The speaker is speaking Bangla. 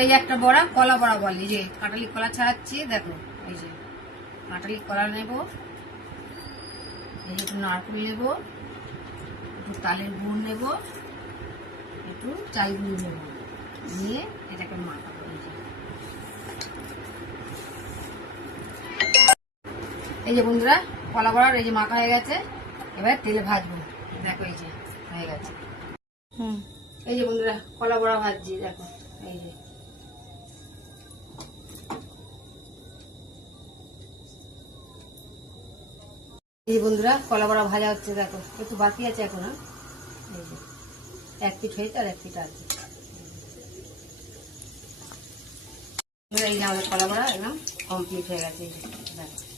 এই যে একটা বড়া কলা বড়া বলে, এই যে কাঁঠালি কলা ছাড়াচ্ছি দেখো। এই যে কাঁঠালি কলা নেব, এই যে একটু নারকেল নেব, একটু তালের গুড় নেব, একটু চাল গুঁড়ো নেব, নিয়ে এটাকে মাখাবো। এই যে বন্ধুরা কলা বড়ার এই যে মাখা হয়ে গেছে, এবার তেলে ভাজবো। দেখো এই যে হয়ে গেছে। এই যে বন্ধুরা কলা বড়া ভাজছি দেখো। এই যে এই বন্ধুরা কলা বড়া ভাজা হচ্ছে দেখো, একটু বাকি আছে এখন। এই যে এক পিঠ হয়েছে আর এক পিঠ আছে। এই যে আমাদের কলা বড়া একদম কমপ্লিট হয়ে গেছে। দেখো